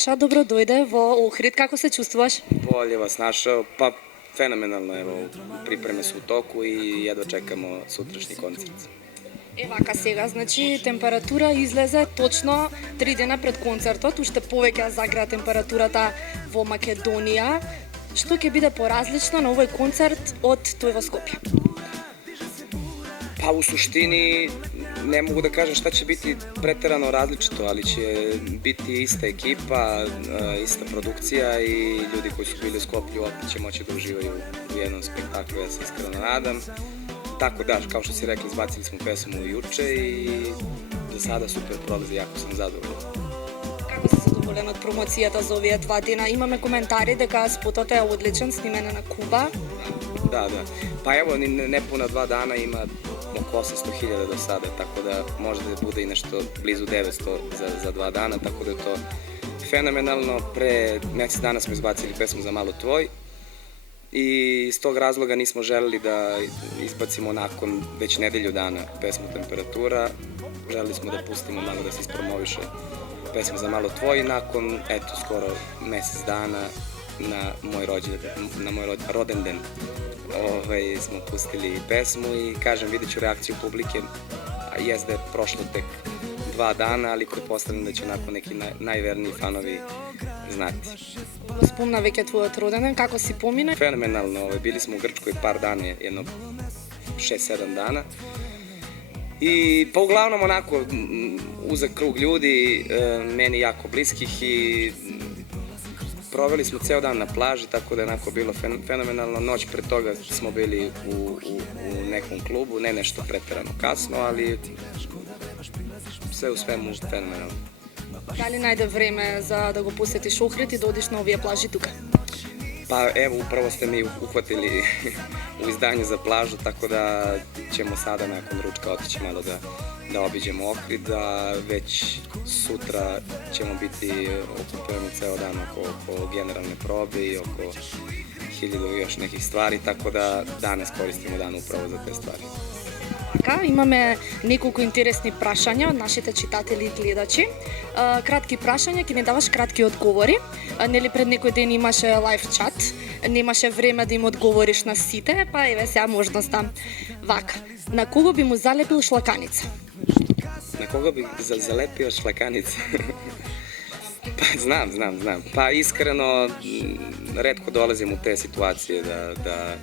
Saša, dobro doјде во Охрид. Како се чувствуваш? Bolje vas našao, pa fenomenalno, evo, pripreme su u toku i jedva čekamo sutrašnji koncert. Вака сега, значи температура излезе точно 3 дена пред концертот, уште повеќе загреа температурата во Македонија. Што ќе биде поразлично на овој концерт од тој во Скопје? Pa u suštini ne mogu da kažem šta će biti preterano različito, ali će biti ista ekipa, ista produkcija i ljudi koji su bili u Skoplju opet će moći da uživaju u jednom spektaklu, ja se iskreno nadam. Tako da, kao što si rekli, izbacili smo pesmu juče i za sada super prolazi, jako sam zadovoljan. Како си задоволен од промоцијата за овие 2 дена? Имаме коментари дека спотот е одличен, снимен на Куба. Da. Pa evo, nepuna 2 dana ima oko 800.000 do sada, tako da možda bude i nešto blizu 900 za 2 dana, tako da je to fenomenalno. Pre mjesec dana smo izbacili pesmu Za malo tvoj i iz tog razloga nismo želeli da izbacimo nakon već nedelju dana pesmu Temperatura. Želeli smo da pustimo malo da se ispromoviše pesma Za malo tvoj i nakon, eto, skoro mjesec dana na moj rodendan smo pustili pesmu i kažem, vidjet ću reakciju publike, a jest da je prošlo tek 2 dana, ali pretpostavljam da će onako neki najverniji fanovi znati. Спомна веќе твојот роденден, како си помина? Fenomenalno, bili smo u Grčkoj par dana, jedno 6-7 dana. I pa uglavnom onako uzak krug ljudi, meni jako bliskih i proveli smo ceo dan na plaži, tako da je onako bilo fenomenalno. Noć pred toga smo bili u nekom klubu, ne nešto preterano kasno, ali sve u svemu fenomenalno. Дали најде време за да го посетиш Охрид и да одиш на овие плажи тука? Pa evo, upravo ste mi uhvatili u izdanju za plažu, tako da ćemo sada nakon ručka otići malo da obiđemo Ohrid, a već sutra ćemo biti okupljeni ceo dan oko generalne probe i oko 1000 još nekih stvari, tako da danas koristimo dan upravo za te stvari. Така, имаме неколку интересни прашања од нашите читатели и гледачи. Кратки прашања, ќе ни даваш кратки одговори. Нели пред некој ден имаше лайв чат, немаше време да им одговориш на сите, па еве сега можноста. Вака, на кого би му залепил шлаканица? Na koga bih zalepio šlakanica? Pa znam. Pa iskreno, retko dolazim u te situacije da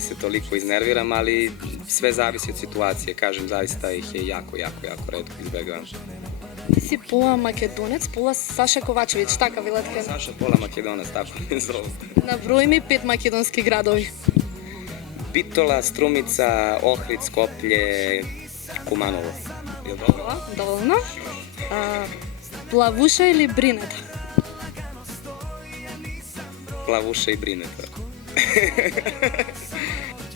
se toliko iznerviram, ali sve zavisi od situacije. Kažem, zaista ih je jako retko izbegavam. Ти си пола македонец, пола Саша Ковачевиќ, така велат ке? Saša pola Makedonac, tako me zovu. Наброи ми 5 македонски градови. Bitola, Strumica, Ohrid, Skoplje, Kumanovo. Jel dobro? Доволно. Плавуша или Бринета? Plavuša i Brineta.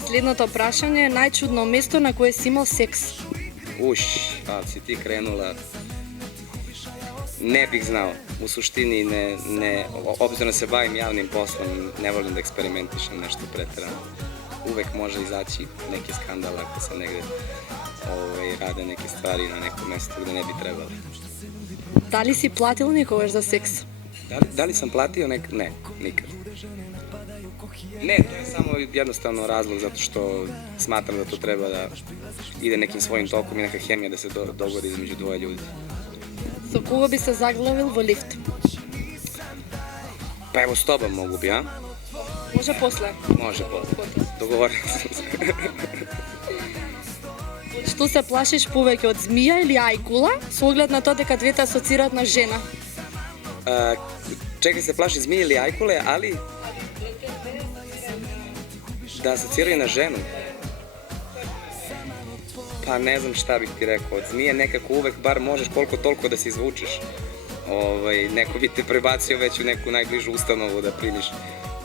Следното прашање е најчудно место на кое си имал секс? Pa si ti krenula. Ne bih znao. U suštini obzirom da se bavim javnim poslom, ne volim da eksperimentišem nešto preterano. Uvek može izaći neki skandal ako se negde rade neke stvari na nekom mestu gde ne bi trebalo. Дали си платил некогаш за секс? Da li sam platio Ne, nikad. Ne, to je samo jednostavno razlog zato što smatram da to treba da ide nekim svojim tokom i neka hemija da se dogodi između dvoje ljudi. Со кого би се заглавил во лифт? Pa evo s tobom mogu bi, a? Може после. Može, dogovoren sam se. Што се плашиш повеќе од змија или ајкула, со оглед на тоа дека двете асоцираат на жена? Čega se plaši, zmije ili ajkule, ali da asociraju na ženu? Pa ne znam šta bih ti rekao, od zmije nekako uvek bar možeš koliko toliko da se izvučeš. Neko bi te prebacio već u neku najbližu ustanovu da primiš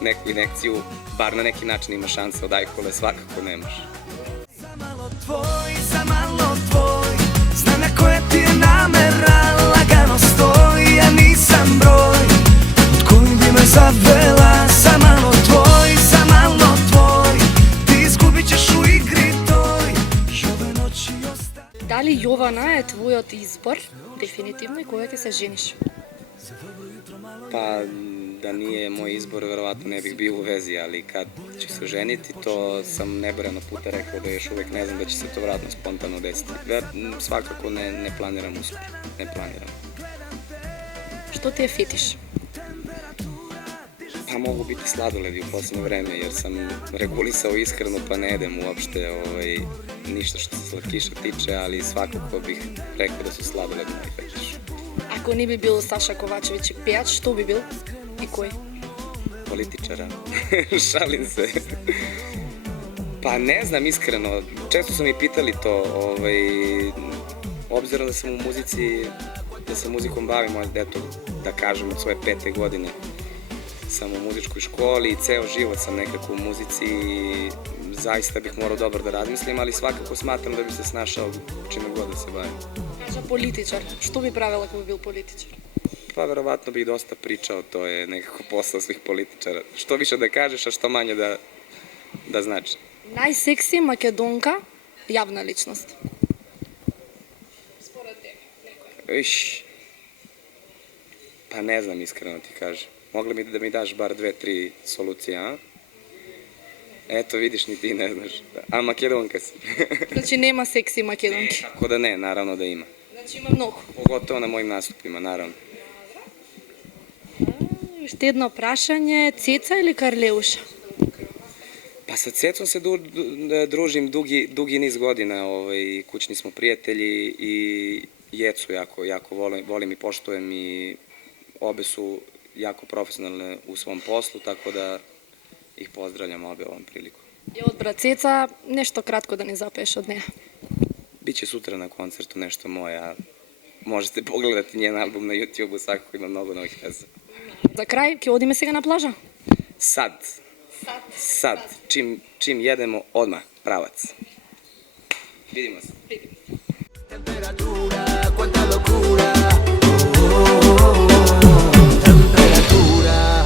neku injekciju, bar na neki način ima šanse, od ajkule svakako nemaš. Za malo tvoj, znam na koja ti je namera, lagano stoji, ja nisam broj, od koji bi me zavela. Za malo tvoj, ti izgubit ćeš u igri toj, i ove noći ostane. Дали Јована е твојот избор, дефинитивно, и кога ќе се жениш? Pa da nije moj izbor, verovatno ne bih bio u vezi, ali kad ću se ženiti, to sam nebrojeno puta rekao da još uvek ne znam da će se to vratno spontano desiti. Svakako ne planiram uskoro, ne planiram. Što ti je fetiš? Pa mogu biti sladoledi u poslednje vreme, jer sam regulisao ishranu pa ne jedem uopšte ništa što se slatkiša tiče, ali svakako bih rekao da su sladoledi moj fetiš. Ako ni bi bil Saša Kovačević i pejač, što bi bil? I koji? Političara. Šalim se. Pa ne znam iskreno, često su mi pitali to, obzirom da sam u muzici, da se muzikom bavim, eto, da kažem, od svoje 5. godine sam u muzičkoj školi i ceo život sam nekako u muzici i zaista bih morao dobro da razmislim, ali svakako smatram da bi se snašao čime god da se bavim. Kaža političar. Što bi pravila ako bi bil političar? Pa verovatno bih dosta pričao, to je nekako posao svih političara. Što više da kažeš, a što manje da znači. Najseksi makedonka, javna ličnost. Pa ne znam iskreno ti kažem. Mogla bi da mi daš bar 2-3 solucije, a? Eto, vidiš, ni ti ne znaš. A makedonka si. Znači nema seksi makedonki. Tako da ne, naravno da ima. Znači ima mnogo. Pogotovo na mojim nastupima, naravno. Ще едно прашање, Цеца или Карлеуша? Pa sa Cecom se družim dugi niz godina, kućni smo prijatelji i Jecu jako volim i poštujem i obe su jako profesionalne u svom poslu, tako da ih pozdravljam obe ovom priliku. I od brat Ceca, nešto kratko da ne zapeš od neja. Biće sutra na koncertu nešto moje, a možete pogledati njen album na YouTube-u, svakako ima mnogo novih veza. За крај, ќе одиме сега на плажа? Sad. Čim jedemo, odmah, pravac. Vidimo se. Temperatura, quanta locura. Temperatura.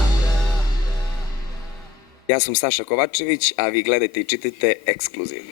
Ja sam Saša Kovačević, a vi gledajte i čitajte Ekskluziv.